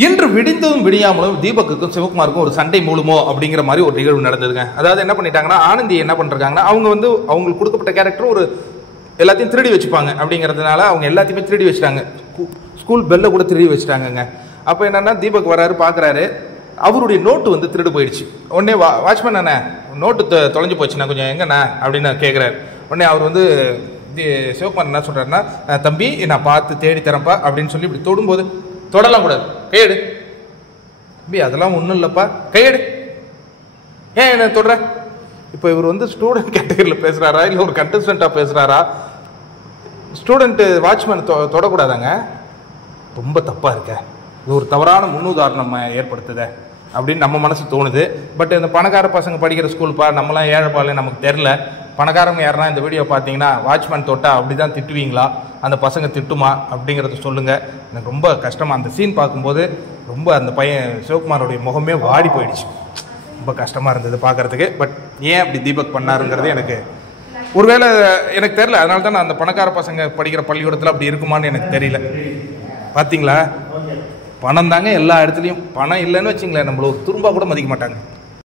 இன்று விடிந்தும் விடியாமலும் தீபக்குக்கும் சிவகுமாருக்கும் ஒரு சண்டை மூலமோ அப்படிங்கிற மாதிரி ஒரு நிகழ்வு நடந்ததுங்க. அதாவது என்ன பண்ணிட்டாங்கன்னா, ஆனந்தி என்ன பண்றாங்கன்னா, அவங்க வந்து அவங்களுக்கு கொடுக்கப்பட்ட கேரக்டர் ஒரு எல்லாத்தையும் திருடி வச்சுப்பாங்க அப்படிங்கிறதுனால அவங்க எல்லாத்தையுமே திருடி வச்சுட்டாங்க. ஸ்கூல் பெல்ல கூட திருடி வச்சுட்டாங்கங்க. அப்போ என்னன்னா, தீபக் வராரு, பார்க்குறாரு, அவருடைய நோட்டு வந்து திருடு போயிடுச்சு. உடனே வாட்ச்மேன் அண்ணே நோட்டு தொலைஞ்சு போச்சுண்ணா, கொஞ்சம் எங்கண்ணா அப்படின்னு கேட்குறாரு. உடனே அவர் வந்து சிவகுமார் என்ன சொல்கிறாருன்னா, தம்பி நான் பார்த்து தேடி தரேன்ப்பா அப்படின்னு சொல்லி இப்படி தொடும்போது, தொடலாம் கூடாது, கையெடு தம்பி, அதெல்லாம் ஒன்றும் இல்லைப்பா, கையெடு, ஏன் என்ன தொடுற? இப்போ இவர் வந்து ஸ்டூடெண்ட் கேட்டகரியில் பேசுகிறாரா இல்லை ஒரு கண்டஸ்டண்ட்டாக பேசுகிறாரா? ஸ்டூடெண்ட்டு வாட்ச்மேன் தொடக்கூடாதாங்க, ரொம்ப தப்பாக இருக்க, இது ஒரு தவறான முன்னுதாரணம் ஏற்படுத்துத அப்படின்னு நம்ம மனசு தோணுது. பட் இந்த பணக்கார பசங்க படிக்கிற ஸ்கூல்ப்பா, நம்மளாம் ஏழைப்பாலே நமக்கு தெரில. பணக்காரங்க யாருன்னா இந்த வீடியோ பார்த்தீங்கன்னா வாட்ச்மேன் தொட்டா அப்படி தான் திட்டுவீங்களா, அந்த பசங்க திட்டுமா அப்படிங்கிறத சொல்லுங்கள். எனக்கு ரொம்ப கஷ்டமாக அந்த சீன் பார்க்கும்போது ரொம்ப அந்த பையன் சிவகுமாரோடைய முகமே வாடி போயிடுச்சு. ரொம்ப கஷ்டமாக இருந்தது பார்க்குறதுக்கு. பட் ஏன் அப்படி தீபக் பண்ணாருங்கிறது எனக்கு ஒருவேளை எனக்கு தெரியல. அதனால தான் நான் அந்த பணக்கார பசங்க படிக்கிற பள்ளிக்கூடத்தில் அப்படி இருக்குமான்னு எனக்கு தெரியல. பார்த்தீங்களா, பணம் தாங்க எல்லா இடத்துலையும். பணம் இல்லைன்னு வச்சிங்களேன், நம்மள ஒரு துரும்பா கூட மதிக்க மாட்டாங்க.